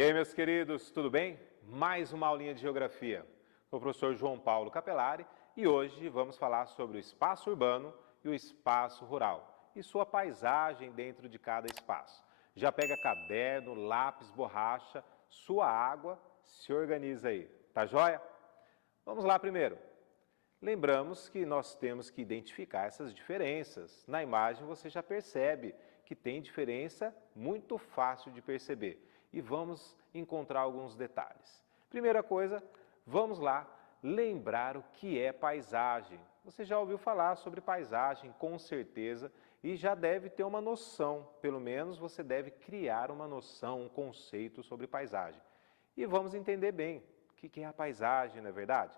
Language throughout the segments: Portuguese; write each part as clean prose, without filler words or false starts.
E aí, meus queridos, tudo bem? Mais uma aulinha de Geografia. Sou o professor João Paulo Capelari e hoje vamos falar sobre o espaço urbano e o espaço rural e sua paisagem dentro de cada espaço. Já pega caderno, lápis, borracha, sua água, se organiza aí, tá joia? Vamos lá primeiro. Lembramos que nós temos que identificar essas diferenças. Na imagem você já percebe que tem diferença muito fácil de perceber. E vamos encontrar alguns detalhes. Primeira coisa, vamos lá lembrar o que é paisagem. Você já ouviu falar sobre paisagem, com certeza, e já deve ter uma noção, pelo menos você deve criar uma noção, um conceito sobre paisagem. E vamos entender bem o que é a paisagem, não é verdade?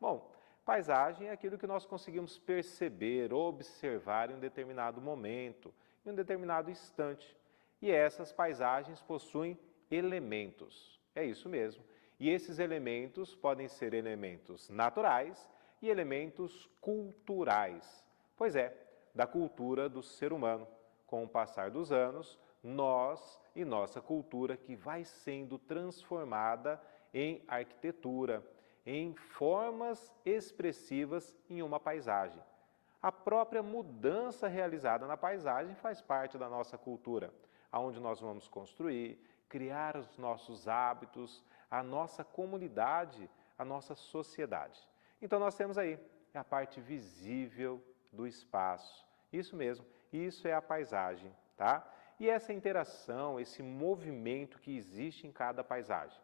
Bom, paisagem é aquilo que nós conseguimos perceber, observar em um determinado momento, em um determinado instante. E essas paisagens possuem elementos. É isso mesmo. E esses elementos podem ser elementos naturais e elementos culturais. Pois é, da cultura do ser humano. Com o passar dos anos, nós e nossa cultura que vai sendo transformada em arquitetura, em formas expressivas em uma paisagem. A própria mudança realizada na paisagem faz parte da nossa cultura, aonde nós vamos construir, criar os nossos hábitos, a nossa comunidade, a nossa sociedade. Então nós temos aí a parte visível do espaço. Isso mesmo, isso é a paisagem, tá? E essa interação, esse movimento que existe em cada paisagem.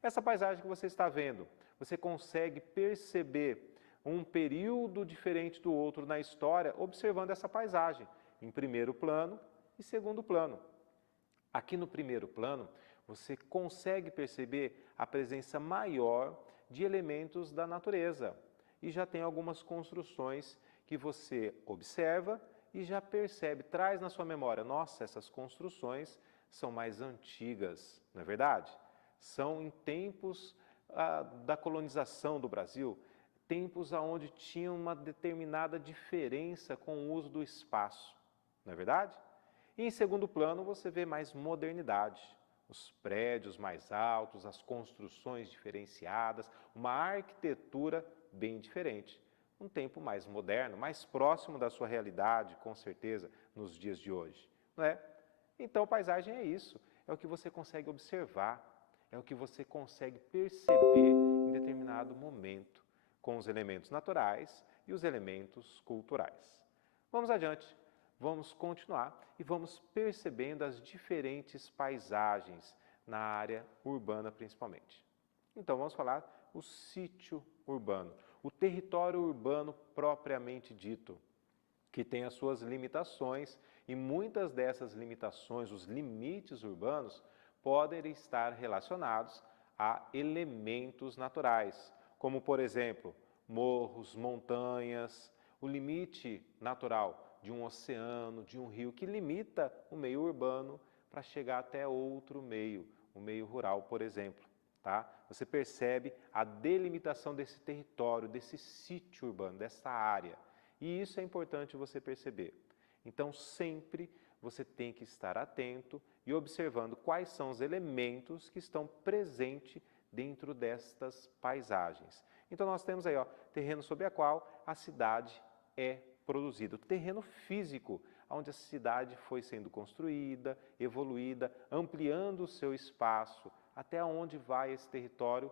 Essa paisagem que você está vendo, você consegue perceber um período diferente do outro na história observando essa paisagem, em primeiro plano e segundo plano. Aqui no primeiro plano, você consegue perceber a presença maior de elementos da natureza. E já tem algumas construções que você observa e já percebe, traz na sua memória, nossa, essas construções são mais antigas, não é verdade? São em tempos da colonização do Brasil, tempos onde tinha uma determinada diferença com o uso do espaço, não é verdade? E em segundo plano você vê mais modernidade, os prédios mais altos, as construções diferenciadas, uma arquitetura bem diferente. Um tempo mais moderno, mais próximo da sua realidade, com certeza, nos dias de hoje, não é? Então, paisagem é isso, é o que você consegue observar, é o que você consegue perceber em determinado momento, com os elementos naturais e os elementos culturais. Vamos adiante. Vamos continuar e vamos percebendo as diferentes paisagens na área urbana principalmente. Então vamos falar o sítio urbano, o território urbano propriamente dito, que tem as suas limitações e muitas dessas limitações, os limites urbanos, podem estar relacionados a elementos naturais, como por exemplo, morros, montanhas, o limite natural de um oceano, de um rio, que limita o meio urbano para chegar até outro meio, o meio rural, por exemplo. Tá? Você percebe a delimitação desse território, desse sítio urbano, dessa área. E isso é importante você perceber. Então, sempre você tem que estar atento e observando quais são os elementos que estão presentes dentro destas paisagens. Então, nós temos aí, ó, terreno sobre a qual a cidade é produzido, terreno físico, onde a cidade foi sendo construída, evoluída, ampliando o seu espaço, até onde vai esse território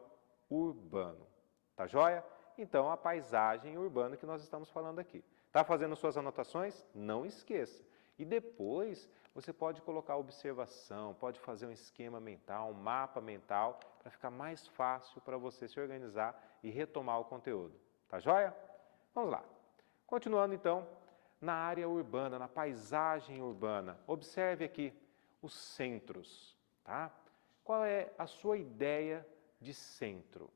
urbano. Tá joia? Então, a paisagem urbana que nós estamos falando aqui. Tá fazendo suas anotações? Não esqueça. E depois, você pode colocar observação, pode fazer um esquema mental, um mapa mental, para ficar mais fácil para você se organizar e retomar o conteúdo. Tá joia? Vamos lá. Continuando então, na área urbana, na paisagem urbana, observe aqui os centros, tá? Qual é a sua ideia de centro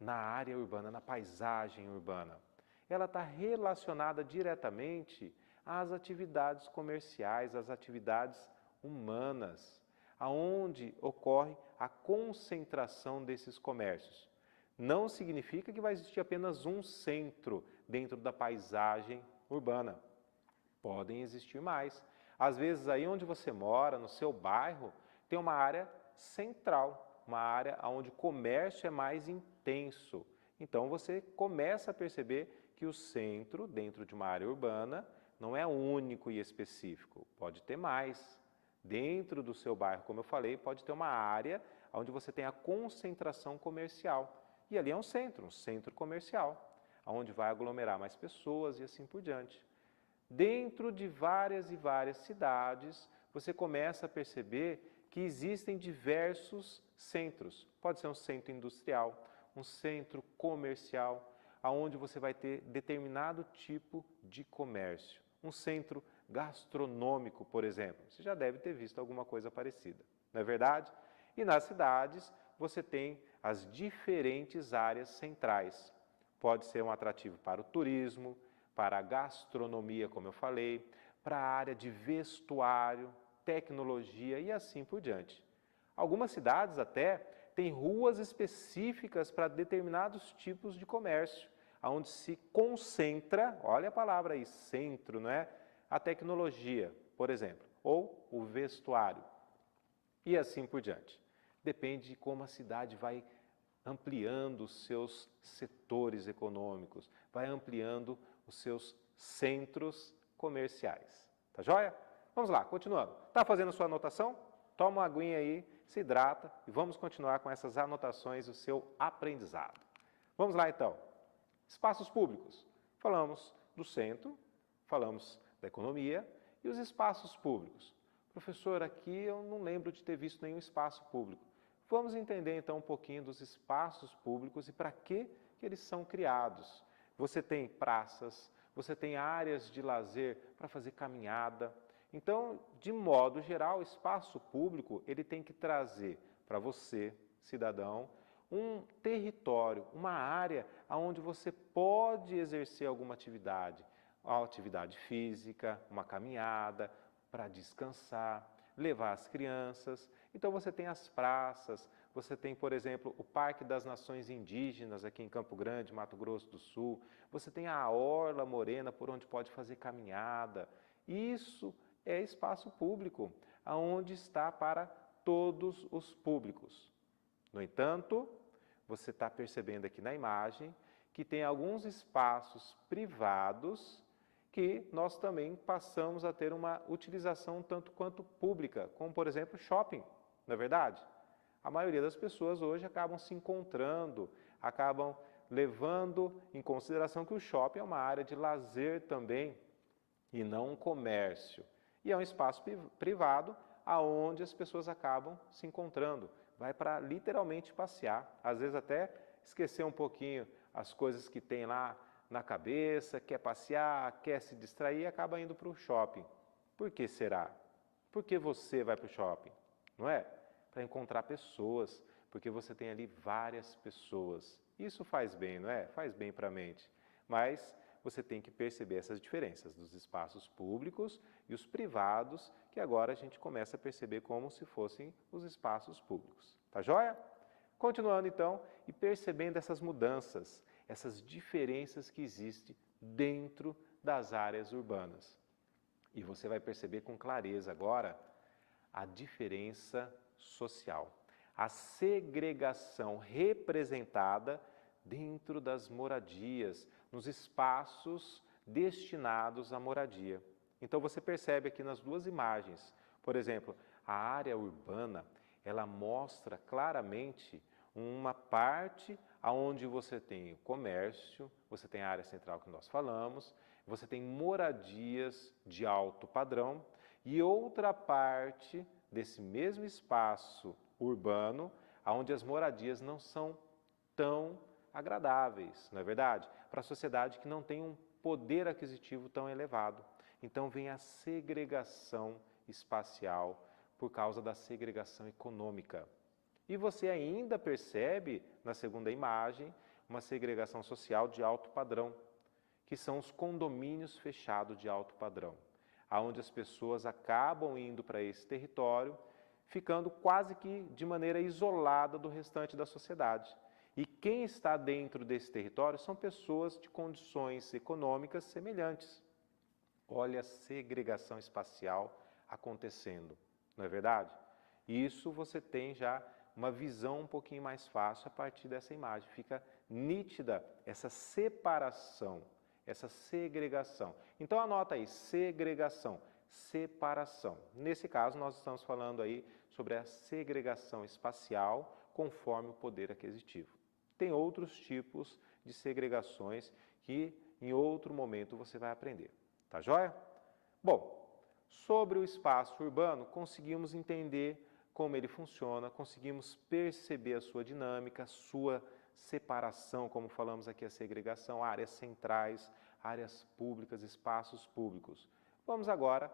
na área urbana, na paisagem urbana? Ela está relacionada diretamente às atividades comerciais, às atividades humanas, aonde ocorre a concentração desses comércios. Não significa que vai existir apenas um centro dentro da paisagem urbana. Podem existir mais. Às vezes aí onde você mora, no seu bairro, tem uma área central, uma área onde o comércio é mais intenso. Então você começa a perceber que o centro, dentro de uma área urbana, não é único e específico, pode ter mais. Dentro do seu bairro, como eu falei, pode ter uma área onde você tem a concentração comercial. E ali é um centro comercial, onde vai aglomerar mais pessoas e assim por diante. Dentro de várias e várias cidades, você começa a perceber que existem diversos centros. Pode ser um centro industrial, um centro comercial, onde você vai ter determinado tipo de comércio. Um centro gastronômico, por exemplo. Você já deve ter visto alguma coisa parecida, não é verdade? E nas cidades, você tem as diferentes áreas centrais. Pode ser um atrativo para o turismo, para a gastronomia, como eu falei, para a área de vestuário, tecnologia e assim por diante. Algumas cidades até têm ruas específicas para determinados tipos de comércio, onde se concentra, olha a palavra aí, centro, não é? A tecnologia, por exemplo, ou o vestuário, e assim por diante. Depende de como a cidade vai ampliando os seus setores econômicos, vai ampliando os seus centros comerciais. Tá joia? Vamos lá, continuando. Tá fazendo sua anotação? Toma uma aguinha aí, se hidrata e vamos continuar com essas anotações do seu aprendizado. Vamos lá então. Espaços públicos. Falamos do centro, falamos da economia e os espaços públicos. Professor, aqui eu não lembro de ter visto nenhum espaço público. Vamos entender então um pouquinho dos espaços públicos e para que eles são criados. Você tem praças, você tem áreas de lazer para fazer caminhada. Então, de modo geral, o espaço público ele tem que trazer para você, cidadão, um território, uma área onde você pode exercer alguma atividade, uma atividade física, uma caminhada, para descansar, levar as crianças. Então você tem as praças, você tem, por exemplo, o Parque das Nações Indígenas aqui em Campo Grande, Mato Grosso do Sul. Você tem a Orla Morena por onde pode fazer caminhada. Isso é espaço público, aonde está para todos os públicos. No entanto, você está percebendo aqui na imagem que tem alguns espaços privados que nós também passamos a ter uma utilização tanto quanto pública, como por exemplo shopping, não é verdade? A maioria das pessoas hoje acabam se encontrando, acabam levando em consideração que o shopping é uma área de lazer também e não um comércio. E é um espaço privado aonde as pessoas acabam se encontrando. Vai para literalmente passear, às vezes até esquecer um pouquinho as coisas que tem lá na cabeça, quer passear, quer se distrair e acaba indo para o shopping. Por que será? Por que você vai para o shopping? Não é? Para encontrar pessoas, porque você tem ali várias pessoas. Isso faz bem, não é? Faz bem para a mente. Mas você tem que perceber essas diferenças dos espaços públicos e os privados, que agora a gente começa a perceber como se fossem os espaços públicos. Tá joia? Continuando então e percebendo essas mudanças, essas diferenças que existem dentro das áreas urbanas. E você vai perceber com clareza agora a diferença social, a segregação representada dentro das moradias, nos espaços destinados à moradia. Então você percebe aqui nas duas imagens, por exemplo, a área urbana, ela mostra claramente uma parte onde você tem o comércio, você tem a área central que nós falamos, você tem moradias de alto padrão e outra parte desse mesmo espaço urbano, onde as moradias não são tão agradáveis, não é verdade? Para a sociedade que não tem um poder aquisitivo tão elevado. Então vem a segregação espacial por causa da segregação econômica. E você ainda percebe, na segunda imagem, uma segregação social de alto padrão, que são os condomínios fechados de alto padrão, onde as pessoas acabam indo para esse território, ficando quase que de maneira isolada do restante da sociedade. E quem está dentro desse território são pessoas de condições econômicas semelhantes. Olha a segregação espacial acontecendo, não é verdade? E isso você tem já uma visão um pouquinho mais fácil a partir dessa imagem. Fica nítida essa separação, essa segregação. Então anota aí, segregação, separação. Nesse caso nós estamos falando aí sobre a segregação espacial conforme o poder aquisitivo. Tem outros tipos de segregações que em outro momento você vai aprender. Tá joia? Bom, sobre o espaço urbano, conseguimos entender como ele funciona, conseguimos perceber a sua dinâmica, a sua separação, como falamos aqui, a segregação, áreas centrais, áreas públicas, espaços públicos. Vamos agora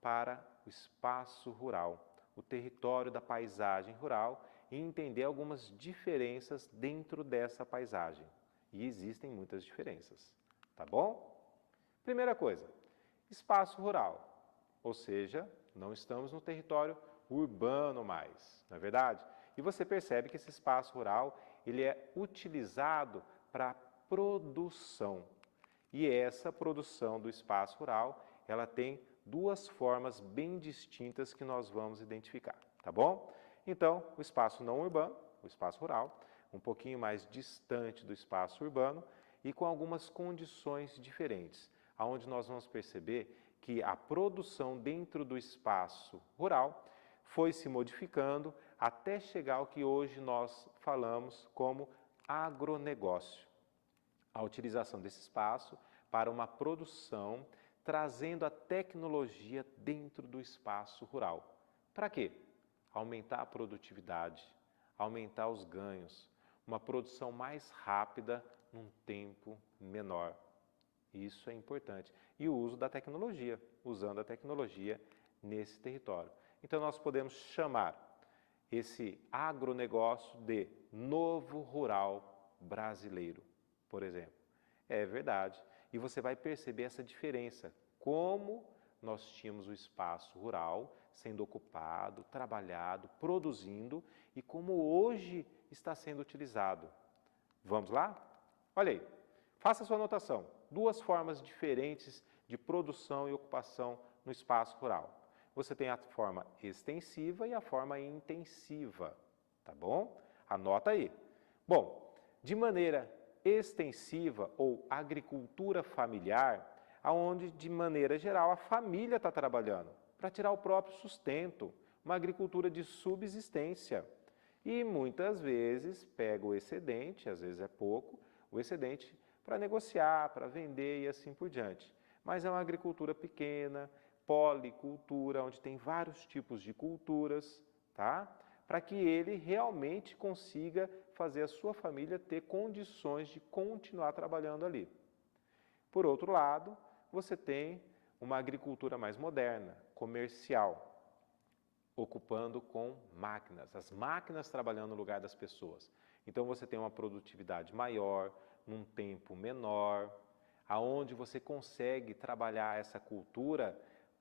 para o espaço rural, o território da paisagem rural e entender algumas diferenças dentro dessa paisagem. E existem muitas diferenças, tá bom? Primeira coisa, espaço rural, ou seja, não estamos no território urbano mais, não é verdade? E você percebe que esse espaço rural, ele é utilizado para produção. E essa produção do espaço rural, ela tem duas formas bem distintas que nós vamos identificar, tá bom? Então, o espaço não urbano, o espaço rural, um pouquinho mais distante do espaço urbano e com algumas condições diferentes, aonde nós vamos perceber que a produção dentro do espaço rural foi se modificando até chegar ao que hoje nós falamos como agronegócio. A utilização desse espaço para uma produção, trazendo a tecnologia dentro do espaço rural. Para quê? Aumentar a produtividade, aumentar os ganhos, uma produção mais rápida num tempo menor. Isso é importante. E o uso da tecnologia, usando a tecnologia nesse território. Então nós podemos chamar esse agronegócio de novo rural brasileiro, por exemplo. É verdade. E você vai perceber essa diferença, como nós tínhamos o espaço rural sendo ocupado, trabalhado, produzindo e como hoje está sendo utilizado. Vamos lá? Olha aí, faça a sua anotação. Duas formas diferentes de produção e ocupação no espaço rural. Você tem a forma extensiva e a forma intensiva, tá bom? Anota aí. Bom, de maneira extensiva ou agricultura familiar, aonde de maneira geral a família está trabalhando para tirar o próprio sustento, uma agricultura de subsistência. E muitas vezes pega o excedente, às vezes é pouco, o excedente para negociar, para vender e assim por diante. Mas é uma agricultura pequena, policultura, onde tem vários tipos de culturas, tá? Para que ele realmente consiga fazer a sua família ter condições de continuar trabalhando ali. Por outro lado, você tem uma agricultura mais moderna, comercial, ocupando com máquinas, as máquinas trabalhando no lugar das pessoas. Então você tem uma produtividade maior, num tempo menor, aonde você consegue trabalhar essa cultura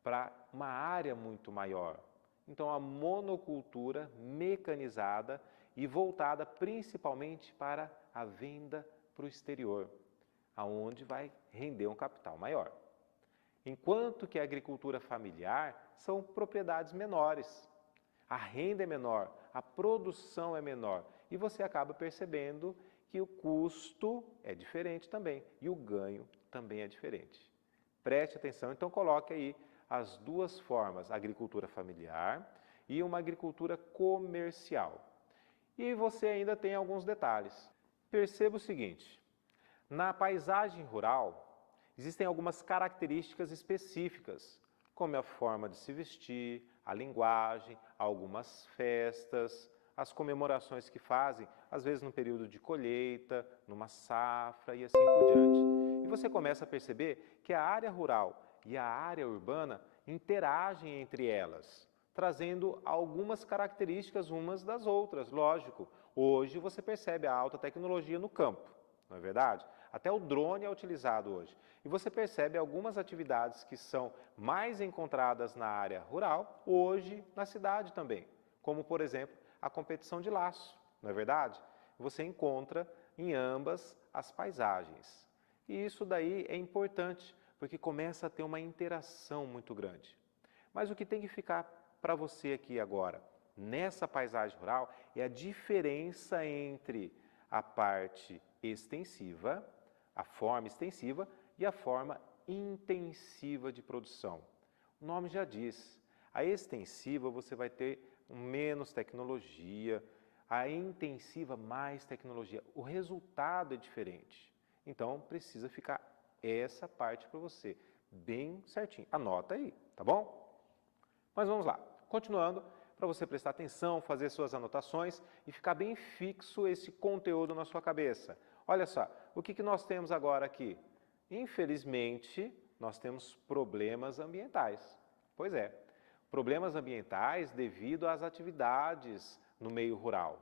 para uma área muito maior. Então a monocultura mecanizada e voltada principalmente para a venda para o exterior, aonde vai render um capital maior. Enquanto que a agricultura familiar são propriedades menores. A renda é menor, a produção é menor e você acaba percebendo que o custo é diferente também e o ganho também é diferente. Preste atenção, então coloque aí as duas formas, agricultura familiar e uma agricultura comercial. E você ainda tem alguns detalhes. Perceba o seguinte, na paisagem rural existem algumas características específicas, como a forma de se vestir, a linguagem, algumas festas, as comemorações que fazem, às vezes no período de colheita, numa safra e assim por diante. E você começa a perceber que a área rural e a área urbana interagem entre elas, trazendo algumas características umas das outras, lógico. Hoje você percebe a alta tecnologia no campo, não é verdade? Até o drone é utilizado hoje. E você percebe algumas atividades que são mais encontradas na área rural, hoje na cidade também. Como, por exemplo, a competição de laço, não é verdade? Você encontra em ambas as paisagens. E isso daí é importante, porque começa a ter uma interação muito grande. Mas o que tem que ficar para você aqui agora? nessa paisagem rural é a diferença entre a parte extensiva, a forma extensiva e a forma intensiva de produção. O nome já diz, a extensiva você vai ter menos tecnologia, a intensiva mais tecnologia. O resultado é diferente. Então precisa ficar essa parte para você, bem certinho. Anota aí, tá bom? Mas vamos lá, continuando, para você prestar atenção, fazer suas anotações e ficar bem fixo esse conteúdo na sua cabeça. Olha só, o que nós temos agora aqui? Infelizmente, nós temos problemas ambientais. Pois é, problemas ambientais devido às atividades no meio rural.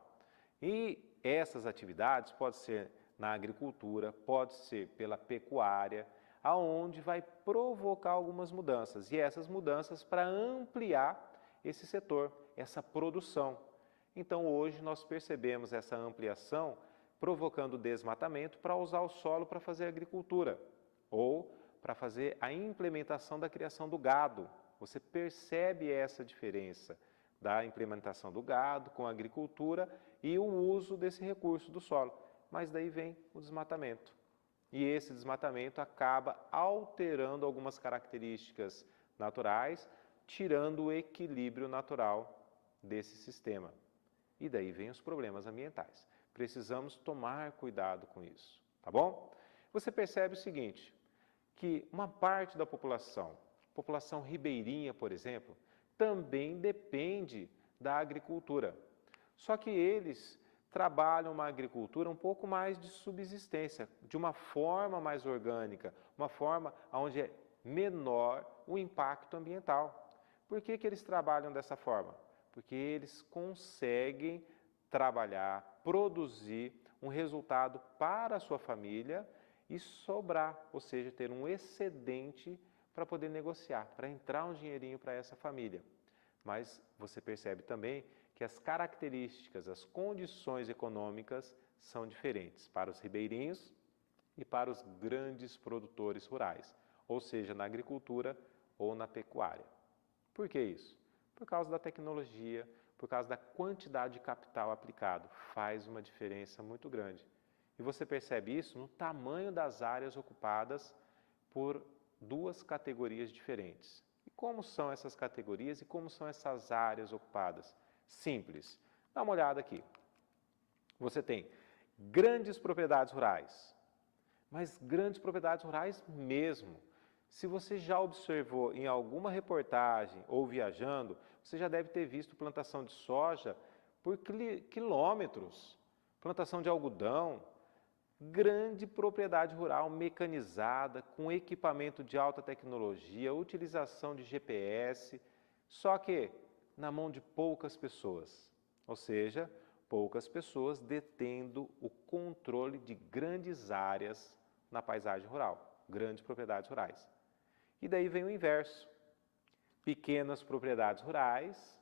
E essas atividades podem ser na agricultura, pode ser pela pecuária, aonde vai provocar algumas mudanças. E essas mudanças para ampliar esse setor, essa produção. Então hoje nós percebemos essa ampliação provocando desmatamento para usar o solo para fazer agricultura ou para fazer a implementação da criação do gado. Você percebe essa diferença da implementação do gado com a agricultura e o uso desse recurso do solo. Mas daí vem o desmatamento. E esse desmatamento acaba alterando algumas características naturais, tirando o equilíbrio natural desse sistema. E daí vem os problemas ambientais. Precisamos tomar cuidado com isso, tá bom? Você percebe o seguinte, que uma parte da população ribeirinha, por exemplo, também depende da agricultura. Só que eles trabalham uma agricultura um pouco mais de subsistência, de uma forma mais orgânica, uma forma onde é menor o impacto ambiental. Por que eles trabalham dessa forma? Porque eles conseguem trabalhar, produzir um resultado para a sua família e sobrar, ou seja, ter um excedente para poder negociar, para entrar um dinheirinho para essa família. Mas você percebe também que as características, as condições econômicas são diferentes para os ribeirinhos e para os grandes produtores rurais, ou seja, na agricultura ou na pecuária. Por que isso? Por causa da tecnologia, por causa da quantidade de capital aplicado, faz uma diferença muito grande. E você percebe isso no tamanho das áreas ocupadas por duas categorias diferentes. E como são essas categorias e como são essas áreas ocupadas? Simples. Dá uma olhada aqui. Você tem grandes propriedades rurais, mas grandes propriedades rurais mesmo. Se você já observou em alguma reportagem ou viajando, você já deve ter visto plantação de soja por quilômetros, plantação de algodão, grande propriedade rural mecanizada, com equipamento de alta tecnologia, utilização de GPS, só que na mão de poucas pessoas, ou seja, poucas pessoas detendo o controle de grandes áreas na paisagem rural, grandes propriedades rurais. E daí vem o inverso, pequenas propriedades rurais,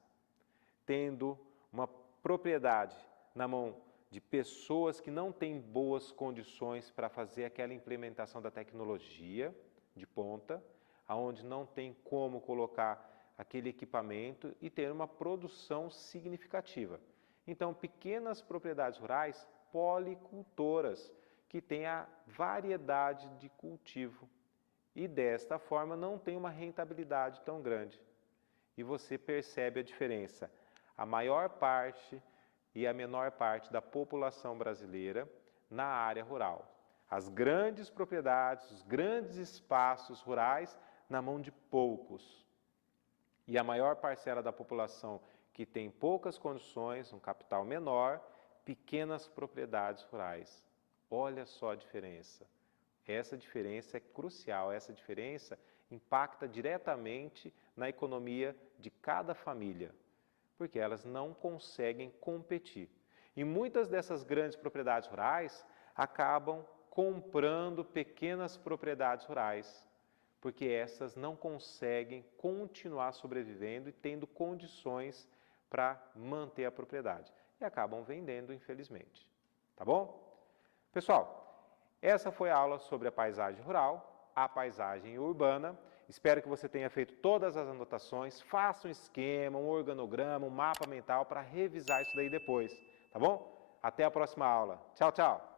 tendo uma propriedade na mão de pessoas que não têm boas condições para fazer aquela implementação da tecnologia de ponta, aonde não tem como colocar aquele equipamento e ter uma produção significativa. Então, pequenas propriedades rurais policultoras, que têm a variedade de cultivo e desta forma não tem uma rentabilidade tão grande. E você percebe a diferença. A maior parte e a menor parte da população brasileira na área rural. As grandes propriedades, os grandes espaços rurais na mão de poucos. E a maior parcela da população que tem poucas condições, um capital menor, pequenas propriedades rurais. Olha só a diferença. Essa diferença é crucial, essa diferença impacta diretamente na economia de cada família, porque elas não conseguem competir. E muitas dessas grandes propriedades rurais acabam comprando pequenas propriedades rurais, porque essas não conseguem continuar sobrevivendo e tendo condições para manter a propriedade. E acabam vendendo, infelizmente. Tá bom? Pessoal, essa foi a aula sobre a paisagem rural. a paisagem urbana. Espero que você tenha feito todas as anotações, faça um esquema, um organograma, um mapa mental para revisar isso daí depois, tá bom? Até a próxima aula. Tchau, tchau!